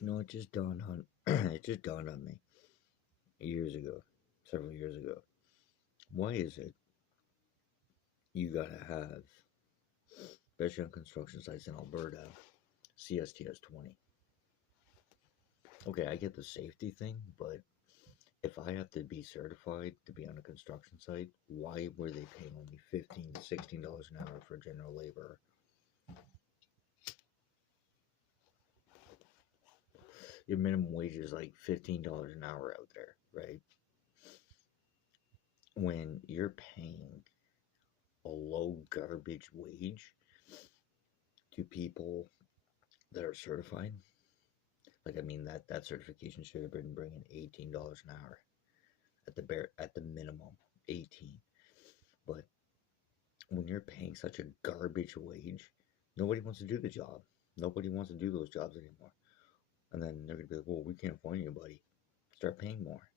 It just dawned on it just dawned on me years ago, several years ago. Why is it you gotta have, especially on construction sites in Alberta, CSTS 20? Okay, I get the safety thing, but if I have to be certified to be on a construction site, why were they paying only $15 to $16 an hour for general labor? Your minimum wage is like $15 an hour out there, right? When you're paying a low garbage wage to people that are certified, like I mean that certification should have been bringing $18 an hour at the minimum, 18. But when you're paying such a garbage wage, nobody wants to do the job. Nobody wants to do those jobs anymore. And then they're gonna be like, well, we can't find anybody. Start paying more.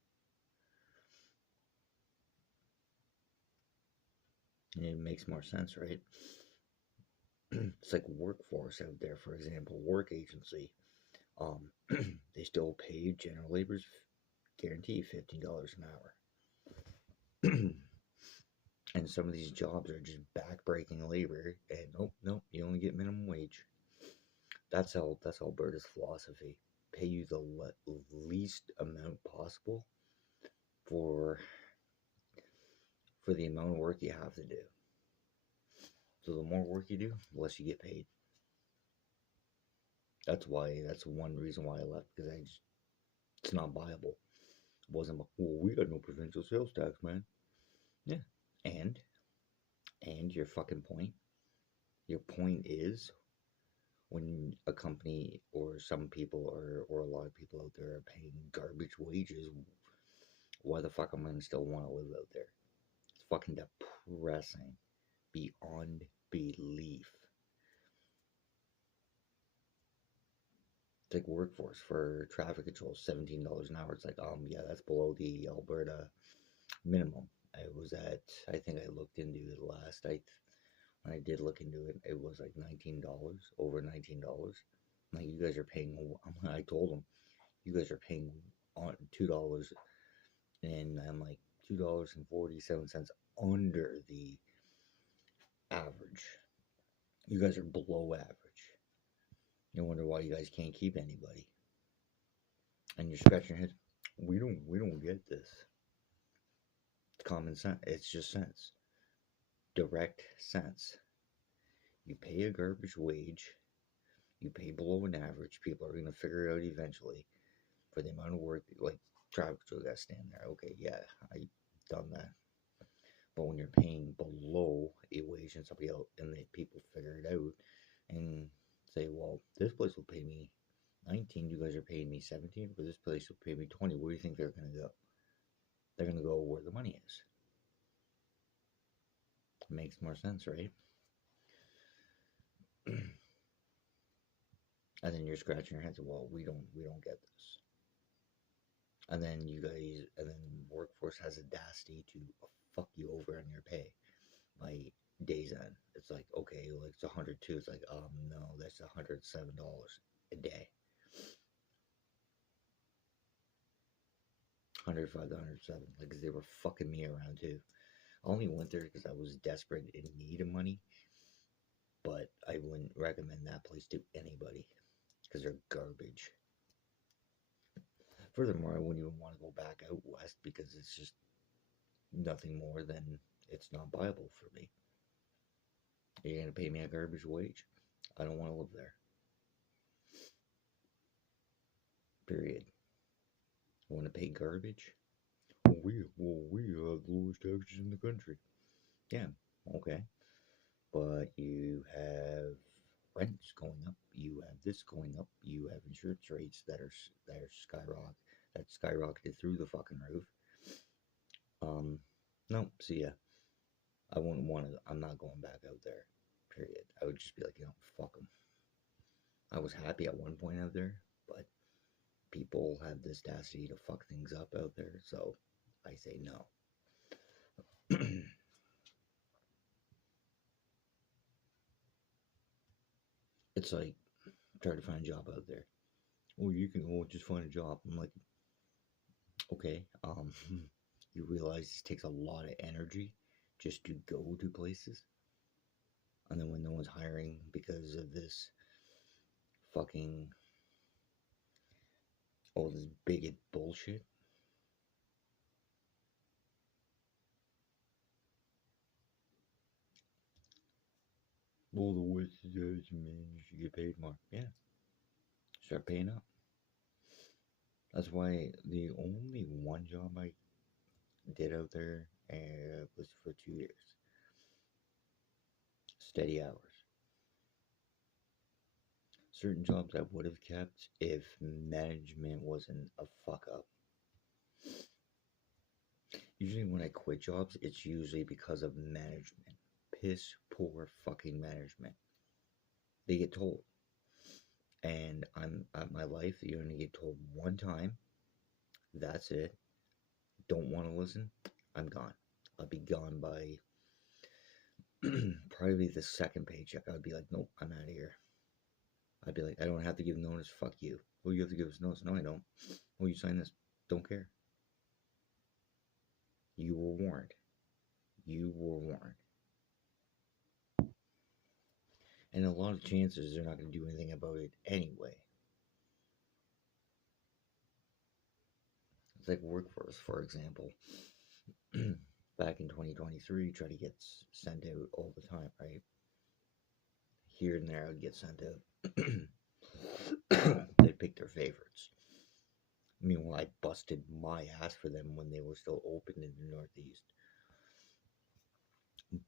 And it makes more sense, right? It's like workforce out there, for example, work agency. Um, they still pay general laborers guarantee $15 an hour. And some of these jobs are just backbreaking labor, and nope, nope, you only get minimum wage. That's Alberta's philosophy. Pay you the least amount possible for the amount of work you have to do. So the more work you do, the less you get paid. That's one reason why I left, because it's not viable. It wasn't like, well, we got no provincial sales tax, man. Yeah. And your fucking point. Your point is, when a company or some people or a lot of people out there are paying garbage wages, why the fuck am I still want to live out there? It's fucking depressing beyond belief. It's like workforce for traffic control, $17 an hour. It's like, yeah, that's below the Alberta minimum. I think I looked into it last. When I did look into it, it was like $19, over $19. Like, you guys are paying. I told them, you guys are paying on $2, and I'm like $2.47 under the average. You guys are below average. You wonder why you guys can't keep anybody. And you're scratching your head. We don't get this. It's common sense. It's just sense. Direct sense. You pay a garbage wage. You pay below an average. People are gonna figure it out eventually. For the amount of work, like traffic control guys stand there. Okay, yeah, I done that. But when you're paying below a wage and somebody else, and the people figure it out and say, well, this place will pay me 19, you guys are paying me 17, but this place will pay me 20. Where do you think they're gonna go? They're gonna go where the money is. It makes more sense, right? And then you're scratching your head, so, well, we don't get this. And then workforce has audacity to fuck you over on your pay by day's end. It's like, okay, like it's 102. It's like, no, that's $107 a day. 105 to 107. Like, 'cause they were fucking me around too. I only went there because I was desperate in need of money, but I wouldn't recommend that place to anybody because they're garbage. Furthermore, I wouldn't even want to go back out west because it's just nothing more than it's not viable for me. You're gonna pay me a garbage wage? I don't want to live there. Period. I want to pay garbage? We have the lowest taxes in the country. Yeah, okay. But you have rents going up. You have this going up. You have insurance rates that are skyrocketed through the fucking roof. Um, no, see ya. I wouldn't want to. I'm not going back out there. Period. I would just be like, fuck them. I was happy at one point out there, but people have this audacity to fuck things up out there, so I say no. It's like try to find a job out there. or you can just find a job. I'm like, okay, you realize this takes a lot of energy just to go to places, and then when no one's hiring because of this fucking all this bigot bullshit. Well, the worst is, man, you should get paid more. Yeah, start paying up. That's why the only one job I did out there was for 2 years. Steady hours. Certain jobs I would have kept if management wasn't a fuck up. Usually when I quit jobs, it's usually because of management. Piss poor fucking management. They get told. And I'm at my life, you're gonna get told one time. That's it. Don't want to listen. I'm gone. I'll be gone by probably the second paycheck. I'd be like, nope, I'm out of here. I'd be like, I don't have to give notice. Fuck you. Well, you have to give us notice. No, I don't. Well, you sign this. Don't care. You were warned. You were warned. And a lot of chances they're not going to do anything about it anyway. It's like workforce, for example. Back in 2023, try to get sent out all the time, right? Here and there, I'd get sent out. They pick their favorites. Meanwhile, I busted my ass for them when they were still open in the Northeast.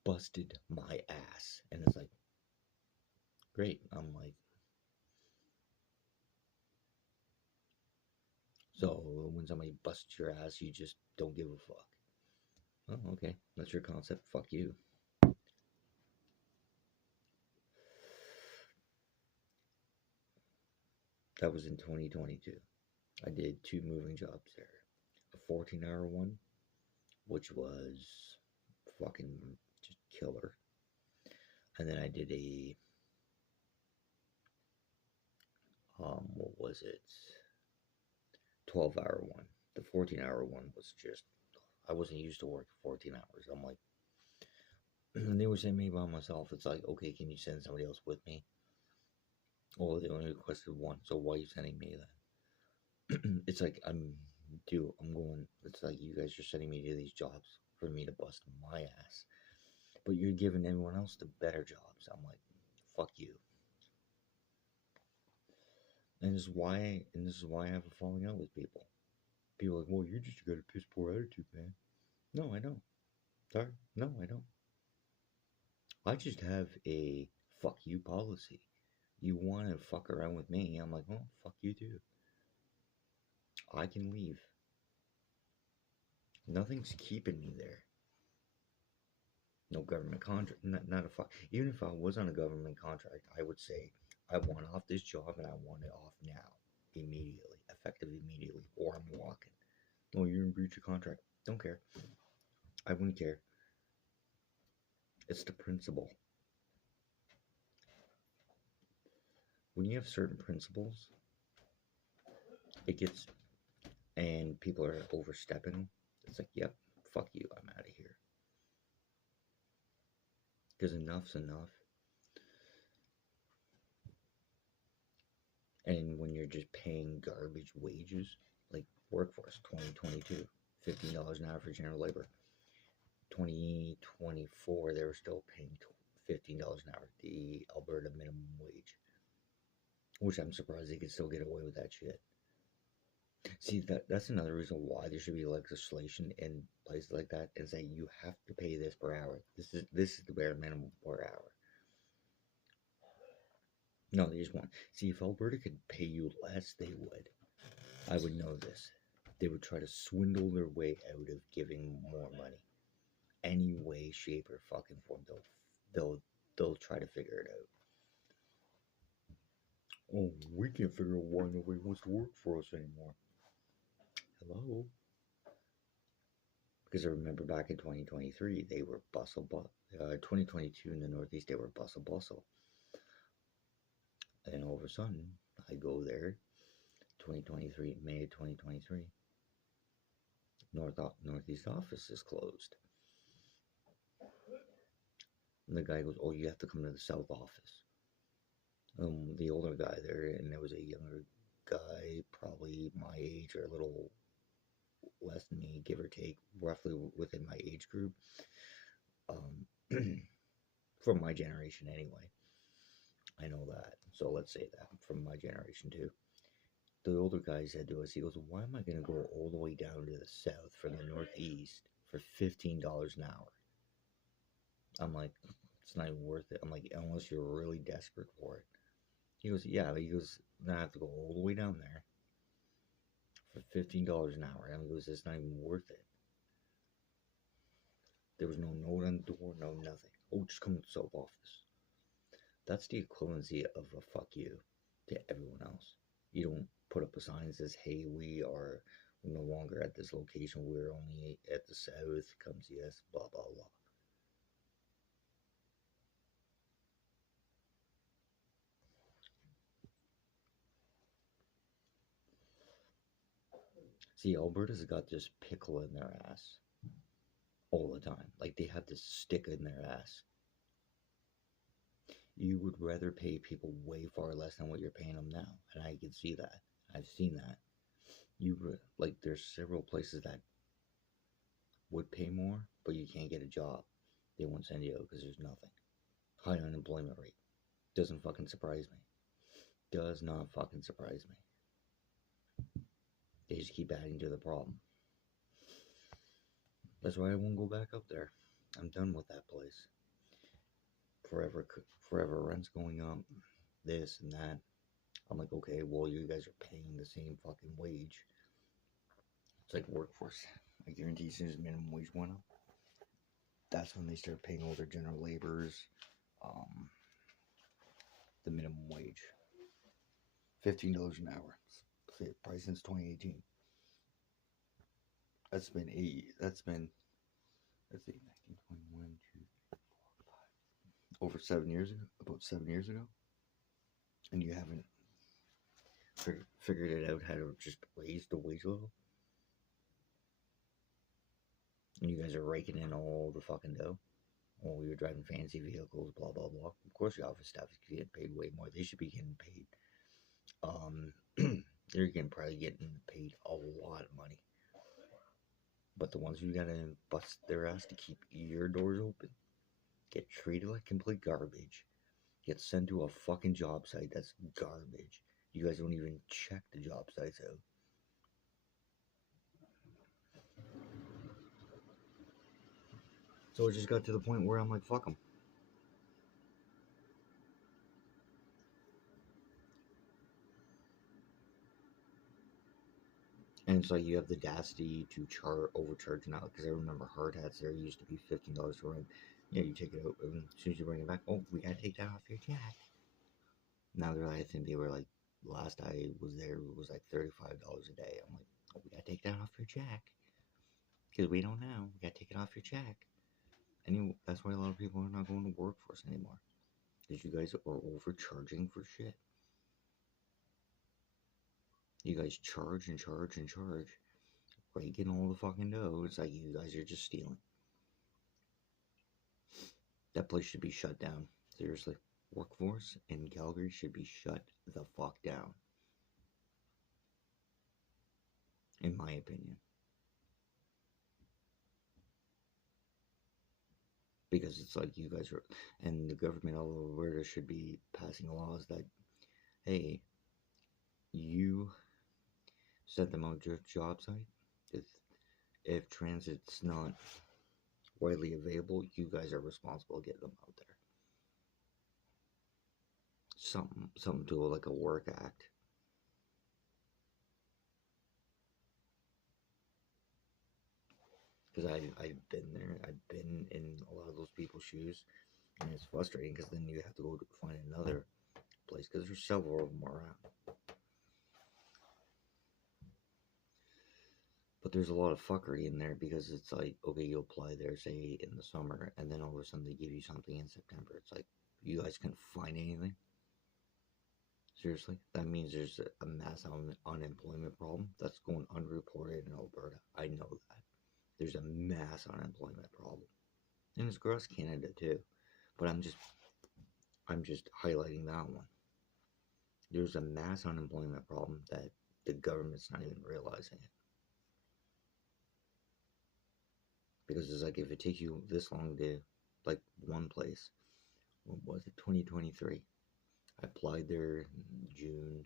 Busted my ass. And it's like, great. I'm like, so when somebody busts your ass, you just don't give a fuck. Oh, okay. That's your concept. Fuck you. That was in 2022. I did 2 moving jobs there. A 14-hour one, which was fucking just killer. And then I did a, what was it? 12-hour one. The 14-hour one was just, I wasn't used to working 14 hours. I'm like, and they were sending me by myself. It's like, okay, can you send somebody else with me? Well, they only requested one, so why are you sending me then? It's like I'm going. It's like you guys are sending me to these jobs for me to bust my ass, but you're giving everyone else the better jobs. I'm like, fuck you. And this is why I have a falling out with people. People are like, well, you just got a piss poor attitude, man. No, I don't. Sorry, no, I don't. I just have a fuck you policy. You want to fuck around with me? I'm like, well, fuck you too. I can leave. Nothing's keeping me there. No government contract, not a fuck. Even if I was on a government contract, I would say I want off this job and I want it off now, immediately, effective immediately, or I'm walking. Oh, you're in breach of contract. Don't care. I wouldn't care. It's the principle. When you have certain principles, it gets, and people are overstepping. It's like, yep, fuck you. I'm out of here. Because enough's enough. And when you're just paying garbage wages, like workforce 2022, $15 an hour for general labor. 2024, they were still paying $15 an hour, the Alberta minimum wage, which I'm surprised they could still get away with that shit. See, that's another reason why there should be legislation in places like that and say you have to pay this per hour. This is the bare minimum per hour. No, they just want. See, if Alberta could pay you less, they would. I would know this. They would try to swindle their way out of giving more money. Any way, shape, or fucking form, they'll try to figure it out. Oh, we can't figure out why nobody wants to work for us anymore. Hello? Because I remember back in 2023, they were 2022 in the Northeast, they were bustle. And all of a sudden, I go there, 2023, May 2023. Northeast office is closed. And the guy goes, oh, you have to come to the South office. The older guy there, and there was a younger guy, probably my age or a little less than me, give or take, roughly within my age group. From my generation anyway. I know that. So let's say that from my generation too. The older guy said to us, he goes, why am I going to go all the way down to the south from the northeast for $15 an hour? I'm like, it's not even worth it. I'm like, unless you're really desperate for it. He goes, yeah. He goes, then I have to go all the way down there for $15 an hour. And he goes, it's not even worth it. There was no note on the door, no nothing. Oh, just come to the South office. That's the equivalency of a fuck you to everyone else. You don't put up a sign that says, hey, we're no longer at this location, we're only at the south, come see us, blah, blah, blah. See, Alberta's got this pickle in their ass all the time. Like, they have this stick in their ass. You would rather pay people way far less than what you're paying them now. And I can see that. I've seen that. Like, there's several places that would pay more, but you can't get a job. They won't send you out because there's nothing. High unemployment rate. Doesn't fucking surprise me. Does not fucking surprise me. They just keep adding to the problem. That's why I won't go back up there. I'm done with that place. Forever rent's going up. This and that. I'm like, okay, well, you guys are paying the same fucking wage. It's like workforce. I guarantee as soon as minimum wage went up, that's when they start paying all their general laborers the minimum wage. $15 an hour. Probably since 2018. Let's see, 1921, 2, 3, 4, 5. Over 7 years ago, about 7 years ago. And you haven't figured it out how to just raise the wage level. And you guys are raking in all the fucking dough. Oh, you're driving fancy vehicles, blah, blah, blah. Of course, the office staff is getting paid way more. They should be getting paid. They're probably getting paid a lot of money. But the ones who gotta bust their ass to keep your doors open get treated like complete garbage. Get sent to a fucking job site that's garbage. You guys don't even check the job sites out. So it just got to the point where I'm like, fuck them. And it's like you have the audacity to overcharge now. Because I remember hard hats there used to be $15 for rent. Yeah, you take it out, and as soon as you bring it back, oh, we gotta take that off your check. Now they're like, I think they were like, last I was there, it was like $35 a day. I'm like, oh, we gotta take that off your check. Because we don't know. We gotta take it off your check. And that's why a lot of people are not going to workforce anymore. Because you guys are overcharging for shit. You guys charge and charge and charge. Raking all the fucking dough. It's like you guys are just stealing. That place should be shut down. Seriously. Workforce in Calgary should be shut the fuck down. In my opinion. Because it's like you guys are, and the government all over Alberta should be passing laws that, hey, you set them out your job site. If transit's not widely available, you guys are responsible to get them out there. Something to like a work act. Because I've been there. I've been in a lot of those people's shoes. And it's frustrating because then you have to go to find another place. Because there's several of them around. But there's a lot of fuckery in there because it's like, okay, you apply there, say, in the summer. And then all of a sudden they give you something in September. It's like, you guys couldn't find anything. Seriously, that means there's a mass unemployment problem that's going unreported in Alberta. I know that. There's a mass unemployment problem. And it's across Canada too. But I'm just highlighting that one. There's a mass unemployment problem that the government's not even realizing it. Because it's like if it takes you this long to like one place, what was it, 2023? I applied there in June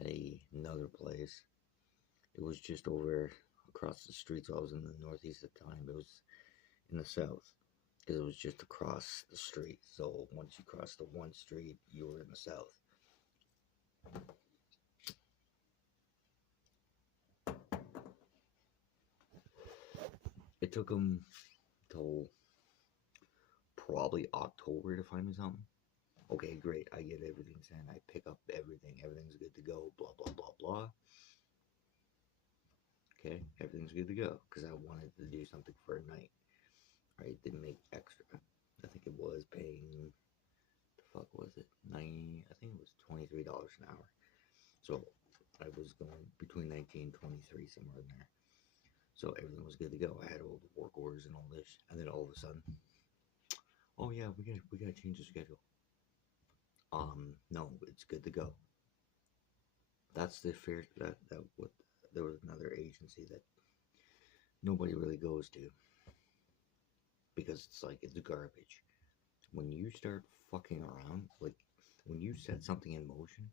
at another place. It was just over across the street, so I was in the northeast at the time, but it was in the south because it was just across the street. So once you cross the one street, you were in the south. It took them till probably October to find me something. Okay, great. I get everything sent. I pick up everything. Everything's good to go. Blah, blah, blah, blah. Okay, everything's good to go because I wanted to do something for a night. Right? Didn't make extra. I think it was paying, the fuck was it? I think it was $23 an hour. So I was going between 19 and 23, somewhere in there. So everything was good to go. I had all the work orders and all this, and then all of a sudden, oh yeah, we gotta change the schedule. No, it's good to go. That's the fair that what there was another agency that nobody really goes to because it's like it's garbage. When you start fucking around, like when you set something in motion,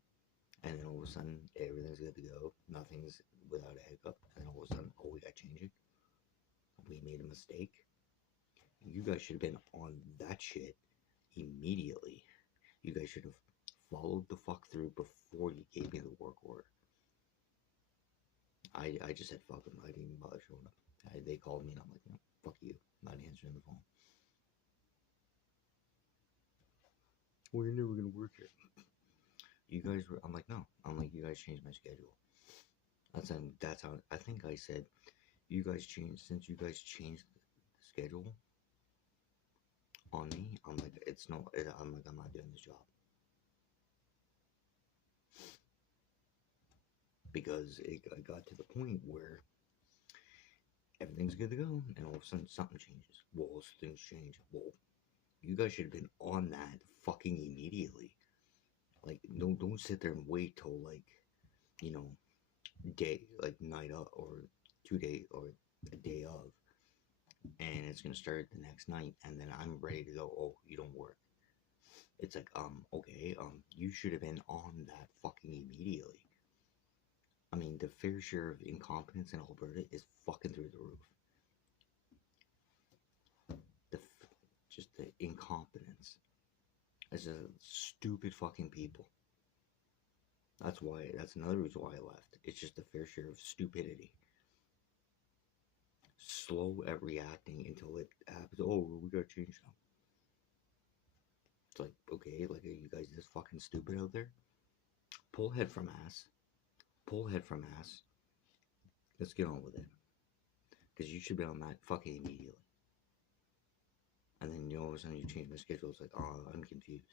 and then all of a sudden everything's good to go, nothing's without a hiccup, and then all of a sudden, oh, we gotta change it. We made a mistake. You guys should have been on that shit immediately. You guys should have followed the fuck through before you gave me the work order. I just said fuck them. I didn't even bother showing up. They called me and I'm like, no, fuck you. I'm not answering the phone. Well, you're never gonna work here. You guys were. I'm like, no. I'm like, you guys changed my schedule. That's how. I think I said, you guys changed. Since you guys changed the schedule on me, I'm like, it's no. I'm like, I'm not doing this job. Because it got to the point where everything's good to go, and all of a sudden something changes. Well, things change. Well, you guys should have been on that fucking immediately. Like, don't sit there and wait till like, you know, night of or 2 day or a day of, and it's gonna start the next night, and then I'm ready to go. Oh, you don't work. It's like, okay, you should have been on that fucking immediately. I mean, the fair share of incompetence in Alberta is fucking through the roof. Just the incompetence. It's just stupid fucking people. That's another reason why I left. It's just the fair share of stupidity. Slow at reacting until it happens. Oh, we gotta change something. It's like, okay, like, are you guys this fucking stupid out there? Pull head from ass. Pull head from ass. Let's get on with it. Because you should be on that fucking immediately. And then all of a sudden you change my schedule. It's like, oh, I'm confused.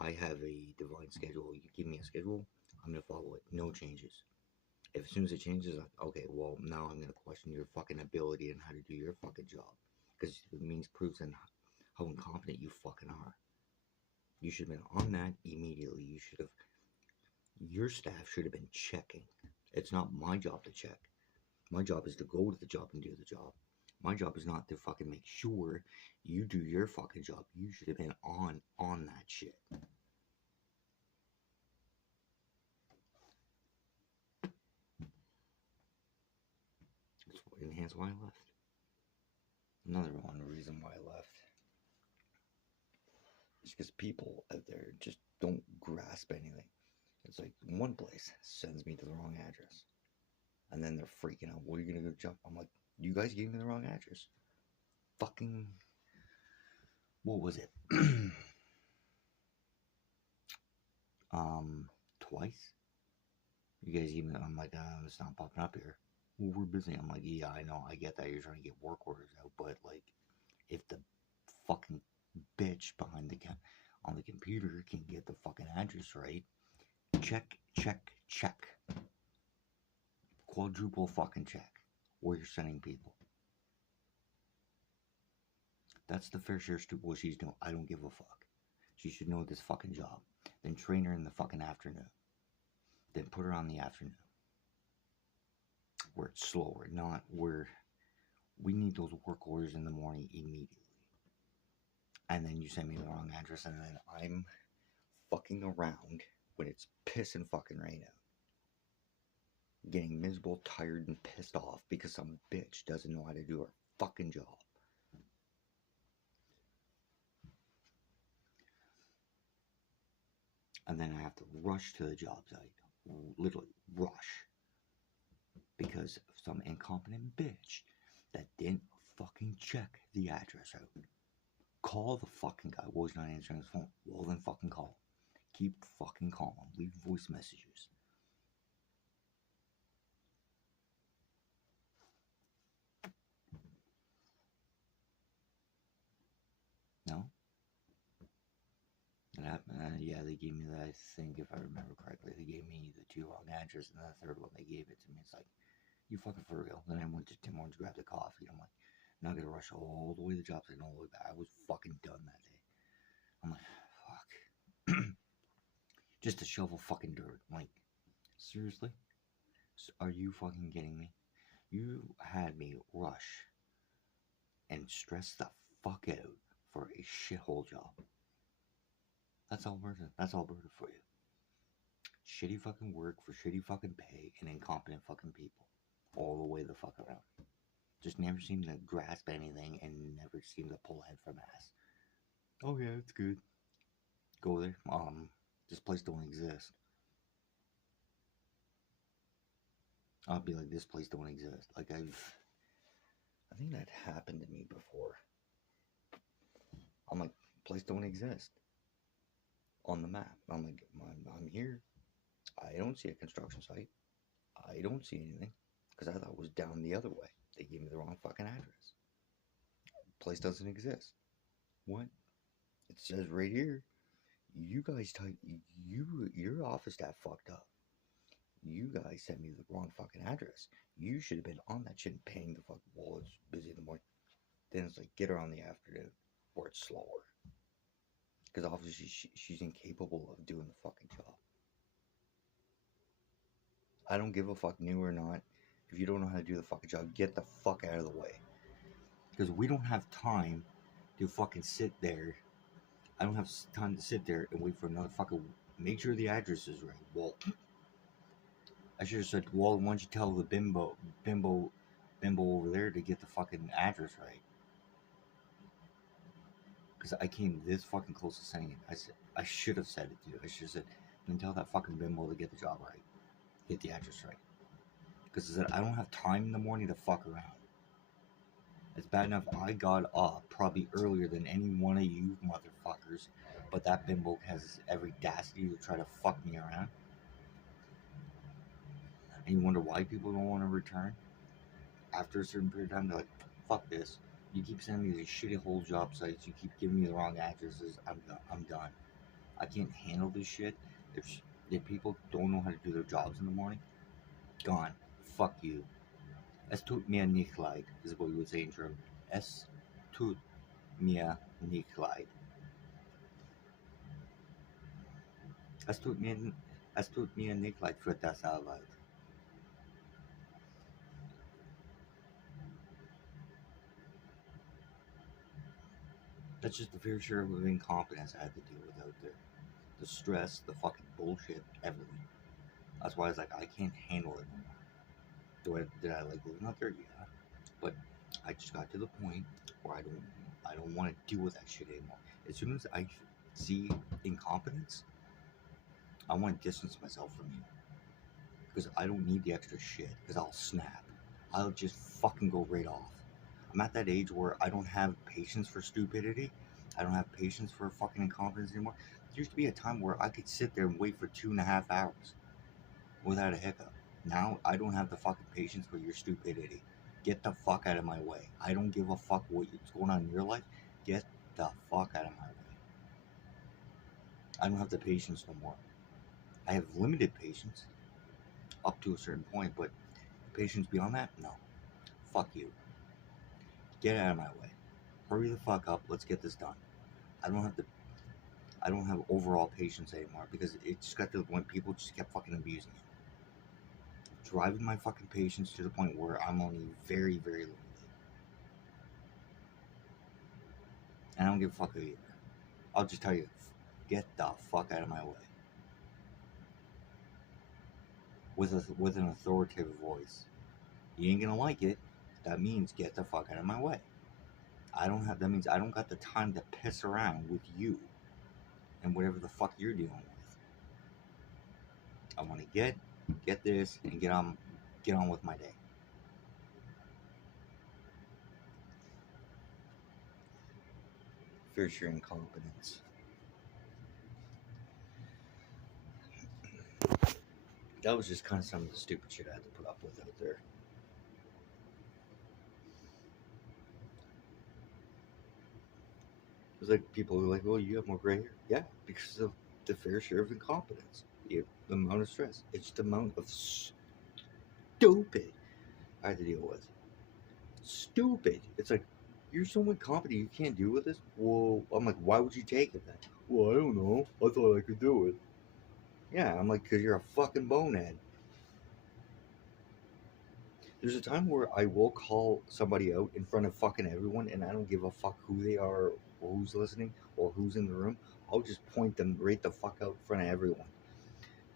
I have a divine schedule. You give me a schedule, I'm going to follow it. No changes. If as soon as it changes, okay, well, now I'm going to question your fucking ability and how to do your fucking job. Because it means proofs and how incompetent you fucking are. You should have been on that immediately. Your staff should have been checking. It's not my job to check. My job is to go to the job and do the job. My job is not to fucking make sure you do your fucking job. You should have been on that shit. And hence why I left. Another one reason why I left is because people out there just don't grasp anything. It's like one place sends me to the wrong address. And then they're freaking out. What are you going to go jump? I'm like, you guys gave me the wrong address. Fucking, what was it? Twice? You guys even, I'm like, it's not popping up here. Well, we're busy. I'm like, yeah, I know. I get that you're trying to get work orders out. But, like, if the fucking bitch behind the counter, on the computer can get the fucking address right. Check, check, check. Quadruple fucking check where you're sending people. That's the fair share of stupid what she's doing. I don't give a fuck. She should know this fucking job. Then train her in the fucking afternoon. Then put her on the afternoon. Where it's slower, not where we need those work orders in the morning immediately. And then you send me the wrong address and then I'm fucking around when it's pissing fucking rain out. Getting miserable, tired, and pissed off because some bitch doesn't know how to do her fucking job. And then I have to rush to the job site. Literally, rush. Because of some incompetent bitch that didn't fucking check the address out. Call the fucking guy. Well, he's not answering his phone. Well, then fucking call him. Keep fucking calling. Leave voice messages. No? Yeah, they gave me that, I think, if I remember correctly, they gave me the 2 wrong addresses, and the third one they gave it to me. It's like, you fucking for real. Then I went to Tim Hortons, grabbed a coffee. I'm like, not gonna rush all the way to the job site and all the way back. I was fucking done that day. I'm like, fuck. Just to shovel fucking dirt. I'm like, seriously? Are you fucking kidding me? You had me rush and stress the fuck out for a shithole job. That's Alberta. That's Alberta for you. Shitty fucking work for shitty fucking pay and incompetent fucking people. All the way the fuck around. Just never seem to grasp anything and never seem to pull head from ass. Oh yeah, it's good. Go there. This place don't exist. I'll be like, this place don't exist. Like I think that happened to me before. I'm like, place don't exist on the map. I'm like, I'm here. I don't see a construction site. I don't see anything because I thought it was down the other way. They gave me the wrong fucking address. Place doesn't exist. What? It says right here. You guys your office staff fucked up. You guys sent me the wrong fucking address. You should have been on that shit and paying the fucking wall. It's busy in the morning. Then it's like, get her on the afternoon where it's slower. Because obviously she's incapable of doing the fucking job. I don't give a fuck, new or not. If you don't know how to do the fucking job, get the fuck out of the way. Because we don't have time to fucking sit there. I don't have time to sit there and wait for another fucking... Make sure the address is right. Well, I should have said, well, why don't you tell the bimbo over there to get the fucking address right? Because I came this fucking close to saying it. I should have said it to you. I should have said, then tell that fucking bimbo to get the job right. Get the address right. Because I said, I don't have time in the morning to fuck around. It's bad enough I got up probably earlier than any one of you motherfuckers, but that bimbo has every audacity to try to fuck me around. And you wonder why people don't want to return? After a certain period of time, they're like, fuck this. You keep sending me these shitty whole job sites. You keep giving me the wrong addresses. I'm done. I can't handle this shit. If people don't know how to do their jobs in the morning, gone. Fuck you. Es tut mir nicht leid, is what we would say in German. Es tut mir nicht leid. Es tut mir nicht leid für das Arbeit. That's just the fair share of incompetence I had to deal with out there. The stress, the fucking bullshit, everything. That's why I was like, I can't handle it anymore. Did I like living out there? Yeah. But I just got to the point where I don't want to deal with that shit anymore. As soon as I see incompetence, I want to distance myself from you. Because I don't need the extra shit. Because I'll snap. I'll just fucking go right off. I'm at that age where I don't have patience for stupidity. I don't have patience for fucking incompetence anymore. There used to be a time where I could sit there and wait for 2.5 hours without a hiccup. Now I don't have the fucking patience for your stupidity. Get the fuck out of my way. I don't give a fuck what's going on in your life. Get the fuck out of my way. I don't have the patience no more. I have limited patience up to a certain point, but patience beyond that, no. Fuck you. Get out of my way. Hurry the fuck up. Let's get this done. I don't have the I don't have overall patience anymore because it just got to the point people just kept fucking abusing it. Driving my fucking patience to the point where I'm only very, very limited. And I don't give a fuck either. I'll just tell you, get the fuck out of my way. With an authoritative voice. You ain't gonna like it. That means get the fuck out of my way. That means I don't got the time to piss around with you and whatever the fuck you're dealing with. I want to get this, and get on with my day. Fear your incompetence. That was just kind of some of the stupid shit I had to put up with out there. It's like people are like, "Well, you have more gray hair." Yeah, because of the fair share of incompetence. The amount of stress. It's the amount of stupid I had to deal with. Stupid. It's like, you're so incompetent, you can't deal with this? Well, I'm like, why would you take it then? Well, I don't know. I thought I could do it. Yeah, I'm like, because you're a fucking bonehead. There's a time where I will call somebody out in front of fucking everyone, and I don't give a fuck who they are, or who's listening, or who's in the room. I'll just point them right the fuck out in front of everyone,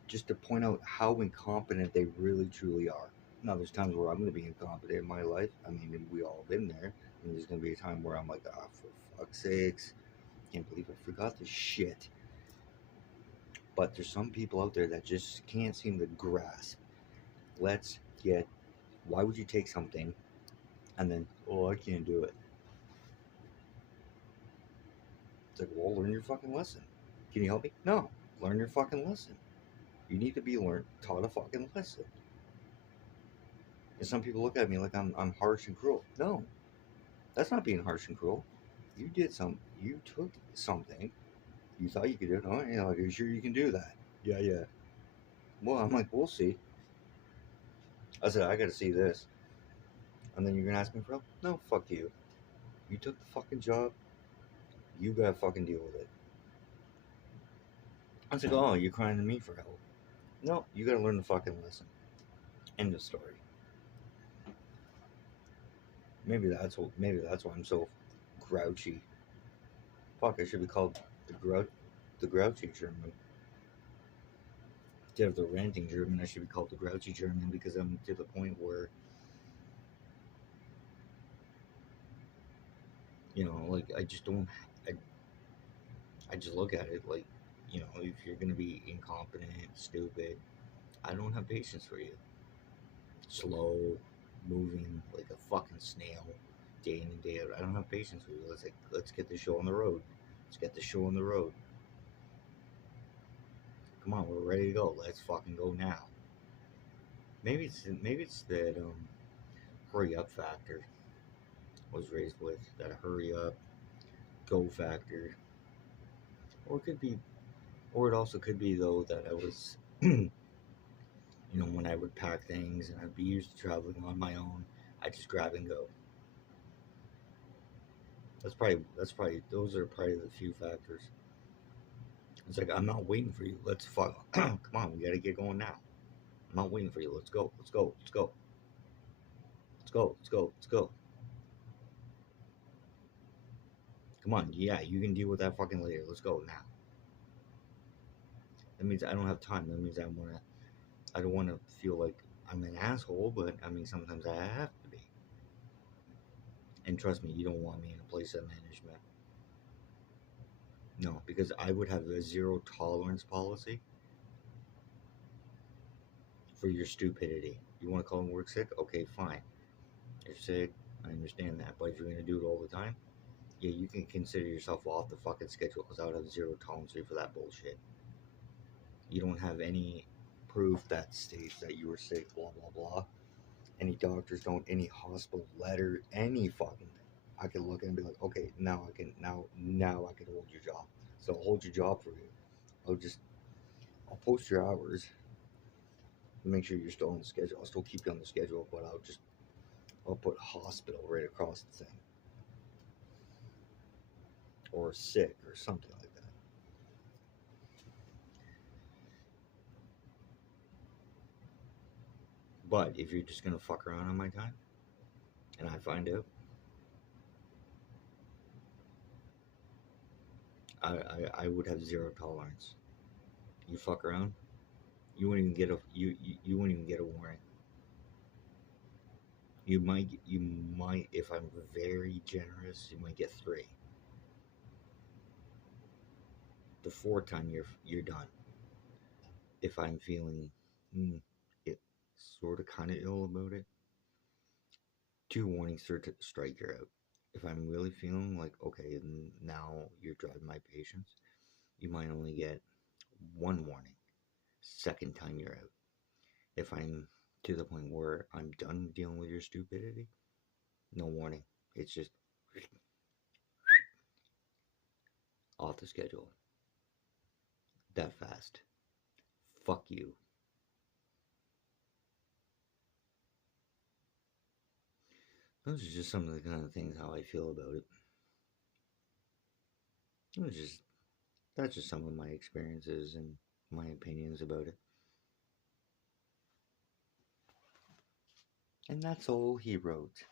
just to point out how incompetent they really truly are. Now, there's times where I'm going to be incompetent in my life. I mean, we all been there. And there's going to be a time where I'm like, ah, for fuck's sakes, can't believe I forgot this shit. But there's some people out there that just can't seem to grasp. Let's get. Why would you take something and then, oh, I can't do it? It's like, well, learn your fucking lesson. Can you help me? No. Learn your fucking lesson. You need to be taught a fucking lesson. And some people look at me like I'm harsh and cruel. No, that's not being harsh and cruel. You took something, you thought you could do it. Oh, yeah, like, are you sure you can do that? Yeah, yeah. Well, I'm like, we'll see. I said, I gotta see this. And then you're gonna ask me for help? No, fuck you. You took the fucking job. You gotta fucking deal with it. I was like, oh, you're crying to me for help. No, you gotta learn the fucking lesson. End of story. Maybe that's why I'm so grouchy. Fuck, I should be called the grouchy German. Instead of the ranting German, I should be called the grouchy German, because I'm to the point where, like, I just don't. I, I just look at it like, if you're gonna be incompetent, stupid, I don't have patience for you. Slow, moving like a fucking snail, day in and day out. I don't have patience for you. Let's get the show on the road. Let's get the show on the road. Come on, we're ready to go. Let's fucking go now. Maybe it's that hurry up factor I was raised with, that hurry up, go factor, or it also could be though that I was, when I would pack things and I'd be used to traveling on my own, I just grab and go. That's probably those are probably the few factors. It's like, I'm not waiting for you. Let's fuck. Come on, we gotta get going now. I'm not waiting for you. Let's go. Let's go. Let's go. Let's go. Let's go. Let's go. Come on. Yeah, you can deal with that fucking later. Let's go now. That means I don't have time. That means I don't wanna feel like I'm an asshole, but I mean sometimes I have to be. And trust me, you don't want me in a place of management. No, because I would have a zero tolerance policy for your stupidity. You want to call in work sick? Okay, fine. You're sick. I understand that. But if you're going to do it all the time, yeah, you can consider yourself off the fucking schedule, because I would have zero tolerance for that bullshit. You don't have any proof that states that you were sick, blah, blah, blah. Any doctors don't, any hospital letter, any fucking thing. I can look and be like, okay, now I can hold your job. So I'll hold your job for you. I'll post your hours, make sure you're still on the schedule. I'll still keep you on the schedule, but I'll put hospital right across the thing, or sick, or something like that. But if you're just gonna fuck around on my time, and I find out, I would have zero tolerance. You fuck around, you wouldn't even get a warning. You might if I'm very generous, you might get three. The fourth time you're done. If I'm feeling it sort of kind of ill about it, two warnings to strike you're out. If I'm really feeling like okay, now you're driving my patience, you might only get one warning. Second time you're out. If I'm to the point where I'm done dealing with your stupidity, no warning. It's just off the schedule. That fast. Fuck you. Those are just some of the kind of things how I feel about it. It was just That's just some of my experiences and my opinions about it. And that's all he wrote.